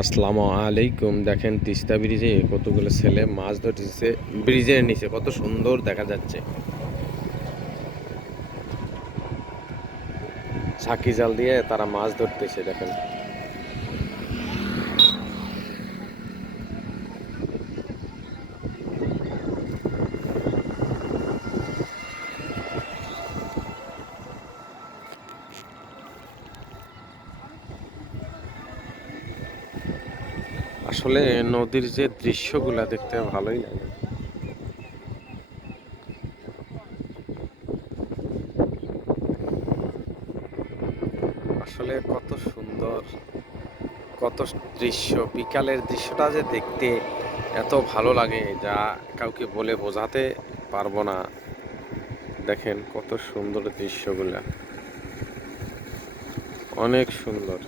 আসসালামু আলাইকুম। দেখেন তিস্তা ব্রিজে কতগুলো ছেলে মাছ ধরতেছে। ব্রিজের নিচে কত সুন্দর দেখা যাচ্ছে। ঝাঁকি জাল দিয়ে তারা মাছ ধরতেছে দেখেন। আসলে নদীর যে দৃশ্যগুলা দেখতে ভালোই লাগে। আসলে কত সুন্দর, কত দৃশ্য, বিকালের দৃশ্যটা যে দেখতে এত ভালো লাগে যা কাউকে বলে বোঝাতে পারবো না। দেখেন কত সুন্দর দৃশ্যগুলা, অনেক সুন্দর।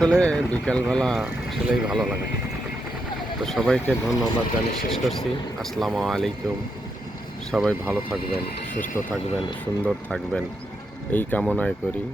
আসলে বিকালবেলা আসলেই ভালো লাগে। তো সবাইকে ধন্যবাদ জানিয়ে শেষ করছি। আসসালামু আলাইকুম। সবাই ভালো থাকবেন, সুস্থ থাকবেন, সুন্দর থাকবেন এই কামনায় করি।